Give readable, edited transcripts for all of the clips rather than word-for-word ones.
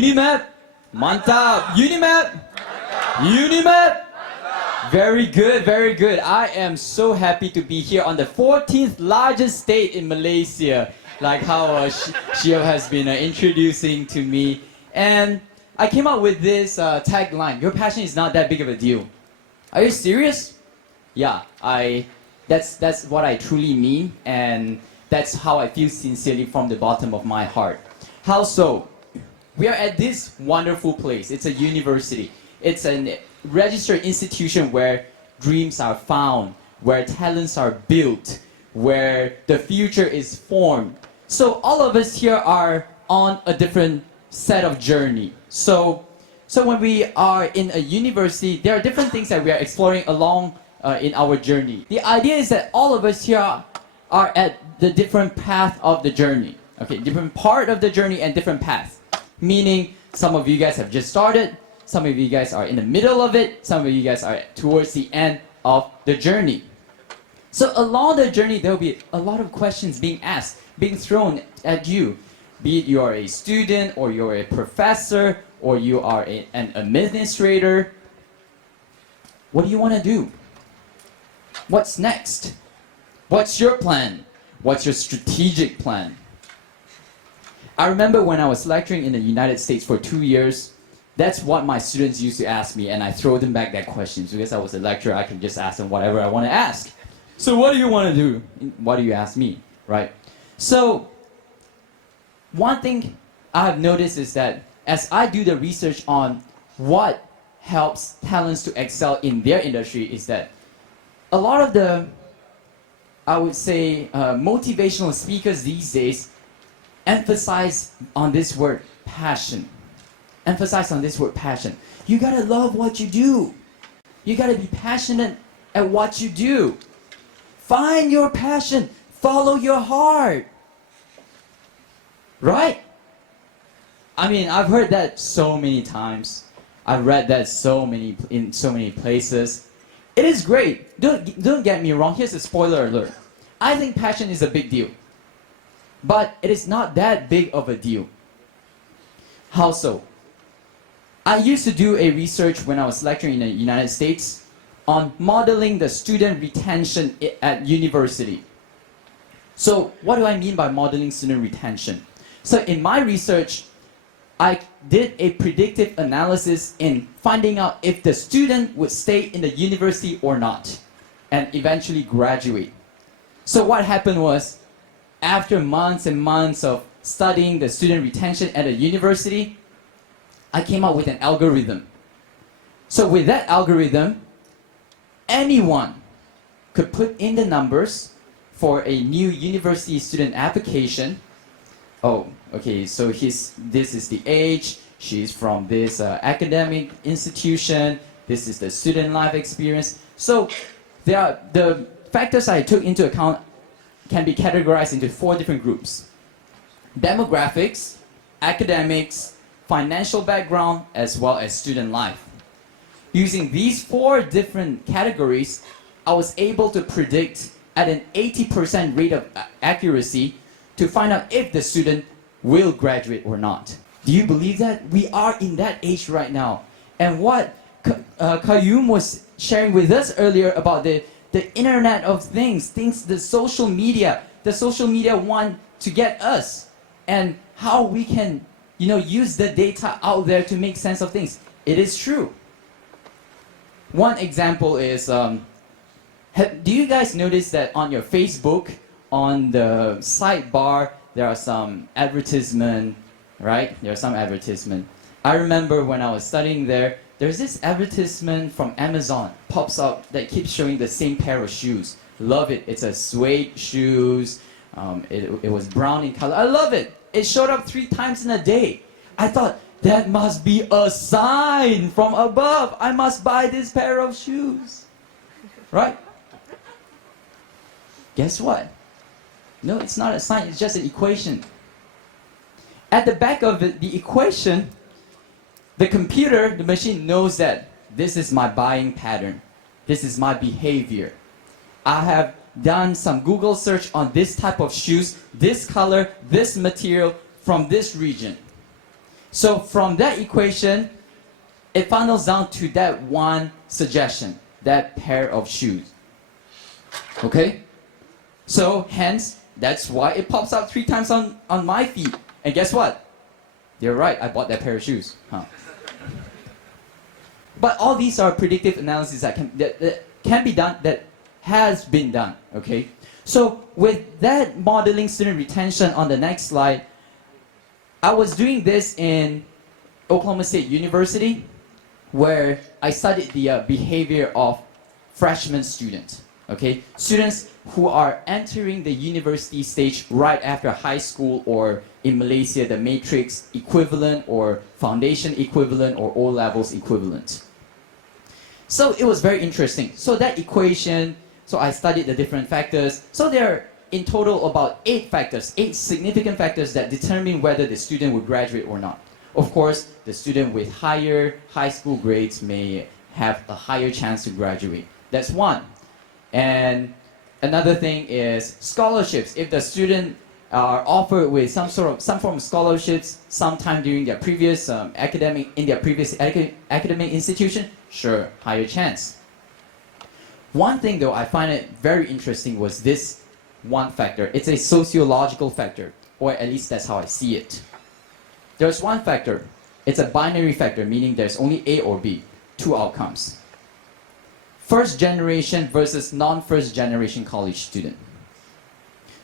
TEDxUniMAP? Mantap! UniMAP? UniMAP? Very good, very good. I am so happy to be here on the 14th largest state in Malaysia, like how Shio has been introducing to me. And I came up with this tagline, your passion is not that big of a deal. Are you serious? Yeah, that's what I truly mean, and that's how I feel sincerely from the bottom of my heart. How so? We are at this wonderful place. It's a university. It's a registered institution where dreams are found, where talents are built, where the future is formed. So all of us here are on a different set of journey. So when we are in a university, there are different things that we are exploring along in our journey. The idea is that all of us here are at the different path of the journey. Okay, different part of the journey and different paths. Meaning, some of you guys have just started, some of you guys are in the middle of it, some of you guys are towards the end of the journey. So along the journey, there will be a lot of questions being asked, being thrown at you. Be it you are a student, or you're a professor, or you are an administrator. What do you want to do? What's next? What's your plan? What's your strategic plan? I remember when I was lecturing in the United States for 2 years, that's what my students used to ask me, and I throw them back that question. Because I was a lecturer, I can just ask them whatever I want to ask. So what do you want to do? What do you ask me, right? So one thing I have noticed is that as I do the research on what helps talents to excel in their industry, is that a lot of the, I would say, motivational speakers these days emphasize on this word, passion. Emphasize on this word, passion. You gotta love what you do. You gotta be passionate at what you do. Find your passion. Follow your heart. Right? I mean, I've heard that so many times. I've read that in so many places. It is great. Don't get me wrong. Here's a spoiler alert. I think passion is a big deal. But it is not that big of a deal. How so? I used to do a research when I was lecturing in the United States on modeling the student retention at university. So what do I mean by modeling student retention? So in my research, I did a predictive analysis in finding out if the student would stay in the university or not, and eventually graduate. So what happened was, after months and months of studying the student retention at a university, I came up with an algorithm. So with that algorithm, anyone could put in the numbers for a new university student application. Oh, okay, so this is the age, she's from this academic institution, this is the student life experience. So the factors I took into account can be categorized into 4 different groups: demographics, academics, financial background, as well as student life. Using these 4 different categories, I was able to predict at an 80% rate of accuracy to find out if the student will graduate or not. Do you believe that? We are in that age right now. And what Kayum was sharing with us earlier about the Internet of Things, the social media want to get us, and how we can, use the data out there to make sense of things. It is true. One example is, do you guys notice that on your Facebook, on the sidebar, there are some advertisement, right? There are some advertisement. I remember when I was studying there's this advertisement from Amazon pops up that keeps showing the same pair of shoes. Love it. It's a suede shoes. It was brown in color. I love it. It showed up 3 times in a day. I thought, that must be a sign from above. I must buy this pair of shoes. Right? Guess what? No, it's not a sign. It's just an equation. At the back of the equation, the computer, the machine knows that this is my buying pattern. This is my behavior. I have done some Google search on this type of shoes, this color, this material, from this region. So from that equation, it funnels down to that one suggestion, that pair of shoes. Okay? So hence, that's why it pops up 3 times on my feed. And guess what? You're right, I bought that pair of shoes. Huh. But all these are predictive analysis that can be done, that has been done, okay? So with that modeling student retention on the next slide, I was doing this in Oklahoma State University, where I studied the behavior of freshman students, okay? Students who are entering the university stage right after high school, or in Malaysia, the matrix equivalent or foundation equivalent or O-levels equivalent. So it was very interesting. So that equation, so I studied the different factors. So there are in total about 8 factors, 8 significant factors that determine whether the student would graduate or not. Of course, the student with higher high school grades may have a higher chance to graduate. That's one. And another thing is scholarships. If the student are offered with some form of scholarships sometime during their previous academic institution, sure, higher chance. One thing though I find it very interesting was this one factor. It's a sociological factor, or at least that's how I see it. There's one factor. It's a binary factor, meaning there's only A or B, 2 outcomes. First generation versus non-first generation college student.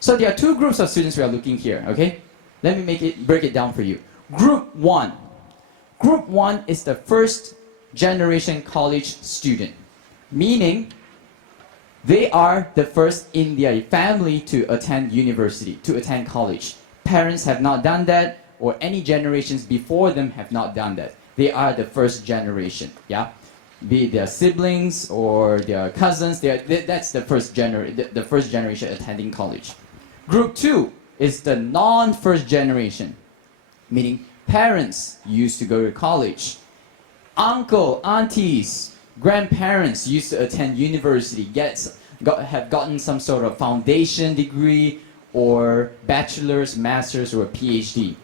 So there are 2 groups of students we are looking here, okay? Let me break it down for you. Group 1. Group 1 is the first generation college student, meaning they are the first in their family to attend university, to attend college. Parents have not done that, or any generations before them have not done that. They are the first generation, yeah? Be it their siblings or their cousins, that's the first generation attending college. Group 2 is the non-first generation, meaning parents used to go to college. Uncle, aunties, grandparents used to attend university, have gotten some sort of foundation degree or bachelor's, master's, or a PhD.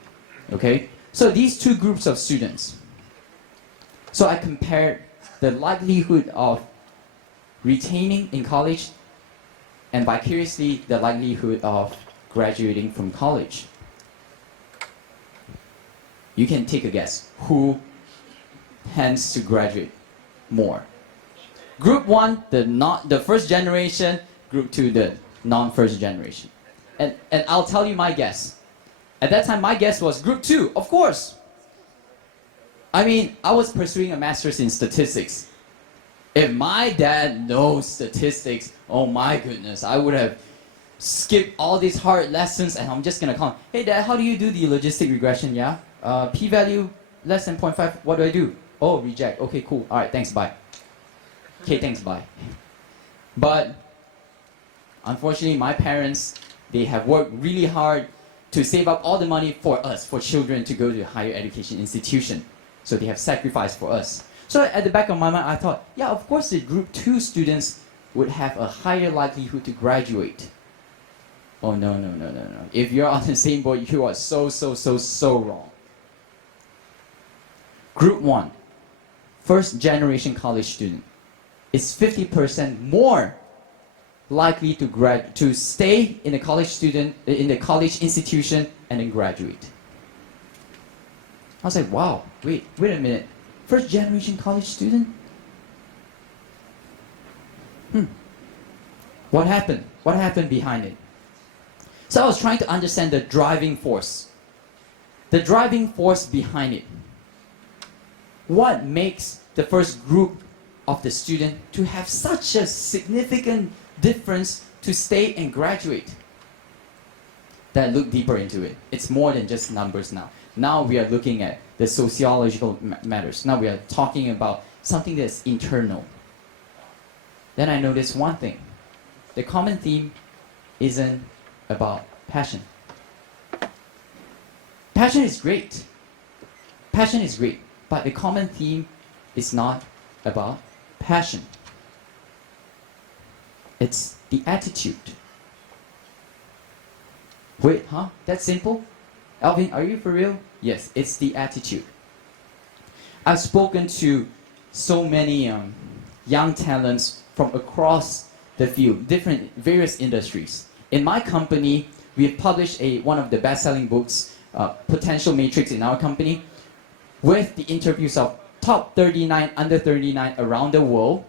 Okay? So these 2 groups of students. So I compared the likelihood of retaining in college and vicariously the likelihood of graduating from college. You can take a guess. Who tends to graduate more? Group 1, the first generation. Group 2, the non-first generation. And I'll tell you my guess. At that time, my guess was Group 2, of course. I mean, I was pursuing a master's in statistics. If my dad knows statistics, oh my goodness, I would have skipped all these hard lessons and I'm just gonna call him, hey dad, how do you do the logistic regression, yeah? P-value less than 0.5, what do I do? Oh, reject, okay, cool, alright, thanks, bye. Okay, thanks, bye. But, unfortunately, my parents, they have worked really hard to save up all the money for us, for children to go to a higher education institution. So they have sacrificed for us. So at the back of my mind, I thought, yeah, of course the Group 2 students would have a higher likelihood to graduate. Oh, no. If you're on the same boat, you are so wrong. Group 1, first generation college student, is 50% more likely to stay in the college institution and then graduate. I was like, wow, wait a minute. First generation college student? What happened? What happened behind it? So I was trying to understand the driving force. The driving force behind it. What makes the first group of the student to have such a significant difference to stay and graduate? Then I look deeper into it. It's more than just numbers now. Now we are looking at the sociological matters. Now we are talking about something that's internal. Then I noticed one thing. The common theme isn't about passion. Passion is great. Passion is great. But the common theme is not about passion. It's the attitude. Wait, huh? That's simple? Alvin, are you for real? Yes, it's the attitude. I've spoken to so many young talents from across the field, various industries. In my company, we have published one of the best-selling books, Potential Matrix, in our company, with the interviews of top 39, under 39 around the world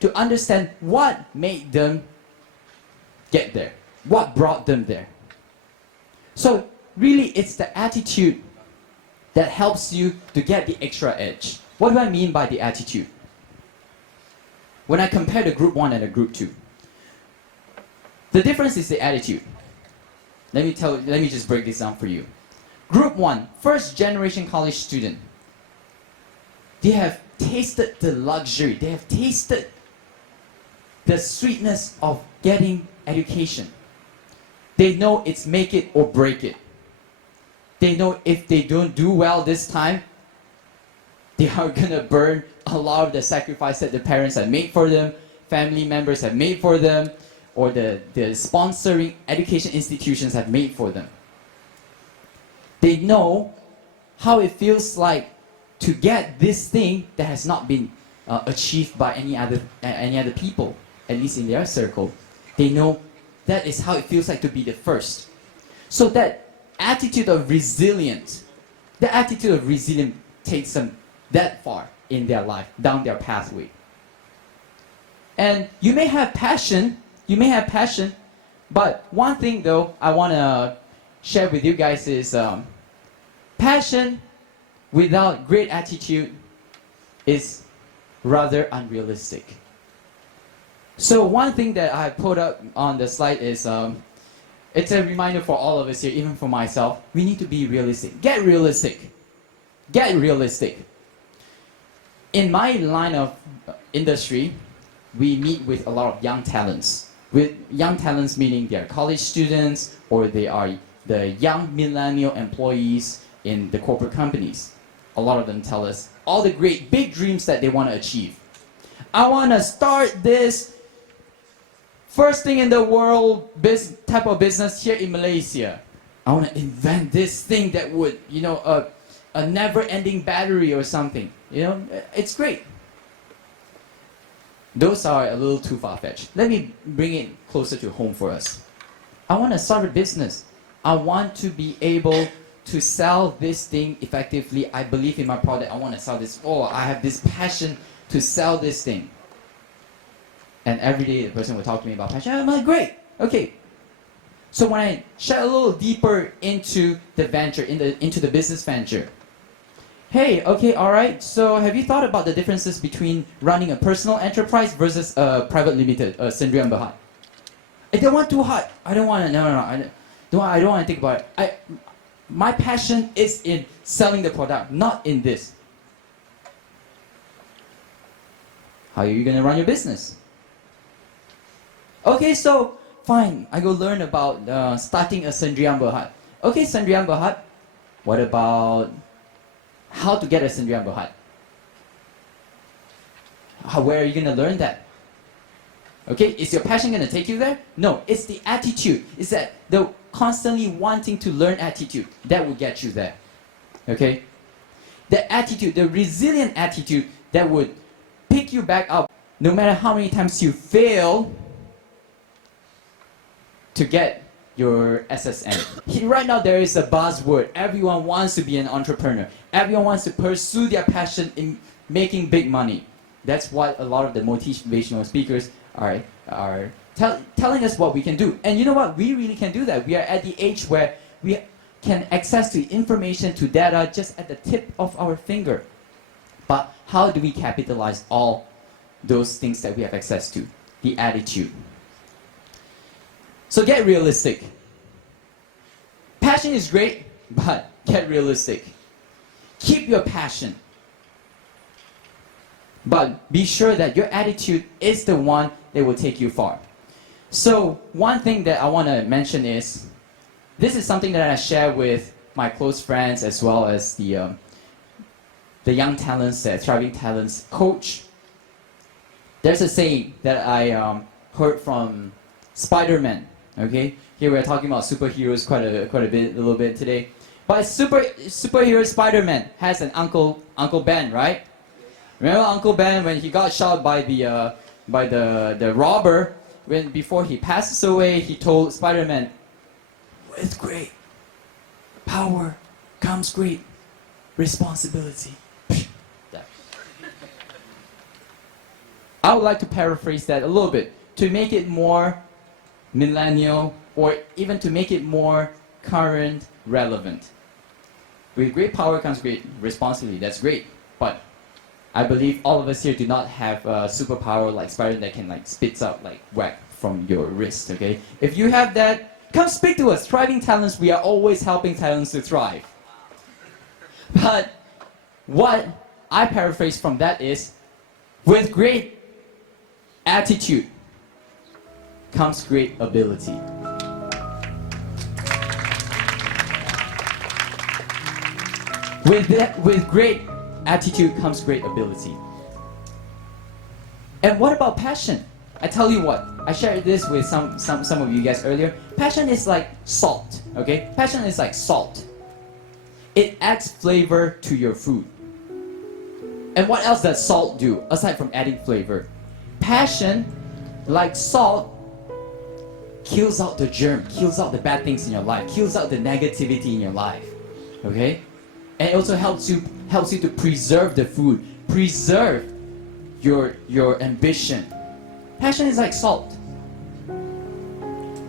to understand what made them get there, what brought them there. So really, it's the attitude that helps you to get the extra edge. What do I mean by the attitude? When I compare the group 1 and the group 2, the difference is the attitude. Let me just break this down for you. Group 1, first generation college student. They have tasted the luxury, they have tasted the sweetness of getting education. They know it's make it or break it. They know if they don't do well this time, they are gonna burn a lot of the sacrifice that the parents have made for them, family members have made for them, or the sponsoring education institutions have made for them. They know how it feels like to get this thing that has not been achieved by any other people, at least in their circle. They know that is how it feels like to be the first. So that attitude of resilience, takes them that far in their life, down their pathway. And you may have passion, but one thing though I want to share with you guys is passion without great attitude is rather unrealistic. So one thing that I put up on the slide is it's a reminder for all of us here, even for myself, we need to be realistic. Get realistic. Get realistic. In my line of industry, we meet with a lot of young talents. With young talents meaning they are college students or they are the young millennial employees in the corporate companies. A lot of them tell us all the great big dreams that they want to achieve. I want to start this first thing in the world type of business here in Malaysia. I want to invent this thing that would, a never-ending battery or something. It's great. Those are a little too far-fetched. Let me bring it closer to home for us. I want to start a business. I want to be able to sell this thing effectively. I believe in my product. I want to sell this. Oh, I have this passion to sell this thing. And every day the person will talk to me about passion. I'm like, great, okay. So when I shed a little deeper into the venture, into the business venture, hey, okay, all right, so have you thought about the differences between running a personal enterprise versus a private limited, Sendirian Berhad? I don't want too hard. I don't want to, no. I don't want to think about it. My passion is in selling the product, not in this. How are you going to run your business? Okay, so fine, I go learn about starting a Sendirian Berhad. Okay, Sendirian Berhad, what about how to get a Sendirian Berhad? Where are you going to learn that? Okay, is your passion going to take you there? No, it's the attitude. It's that the constantly wanting to learn attitude that will get you there. Okay? The attitude, the resilient attitude that would pick you back up no matter how many times you fail to get your SSN. Right now there is a buzzword. Everyone wants to be an entrepreneur. Everyone wants to pursue their passion in making big money. That's what a lot of the motivational speakers are telling us what we can do. And you know what? We really can do that. We are at the age where we can access to information, to data just at the tip of our finger. But how do we capitalize all those things that we have access to? The attitude. So get realistic. Passion is great, but get realistic. Keep your passion. But be sure that your attitude is the one that will take you far. So one thing that I want to mention is, this is something that I share with my close friends as well as the young talents, thriving talents coach. There's a saying that I heard from Spider-Man. Okay, here we're talking about superheroes quite a little bit today. But superhero Spider-Man has an Uncle Ben, right? Remember Uncle Ben when he got shot by the robber? Before he passes away, he told Spider-Man, "With great power comes great responsibility." I would like to paraphrase that a little bit to make it more millennial, or even to make it more current, relevant. With great power comes great responsibility. That's great, but I believe all of us here do not have a superpower like Spider that can like spits out like whack from your wrist. Okay, if you have that, come speak to us. Thriving Talents. We are always helping talents to thrive. But what I paraphrase from that is, with great attitude comes great ability. With great attitude comes great ability. And what about passion? I tell you what, I shared this with some of you guys earlier. Passion is like salt, okay? Passion is like salt. It adds flavor to your food. And what else does salt do aside from adding flavor? Passion, like salt, kills out the germ, kills out the bad things in your life, kills out the negativity in your life. Okay? And it also helps you to preserve the food, preserve your ambition. Passion is like salt.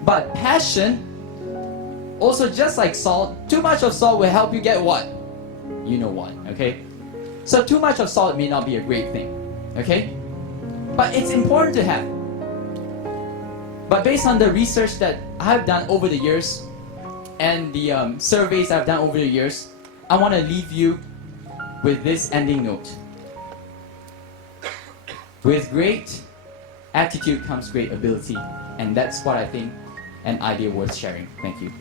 But passion, also just like salt, too much of salt will help you get what? You know what, okay? So too much of salt may not be a great thing, okay? But it's important to have. But based on the research that I've done over the years and the surveys I've done over the years, I want to leave you with this ending note. With great attitude comes great ability, and that's what I think an idea worth sharing. Thank you.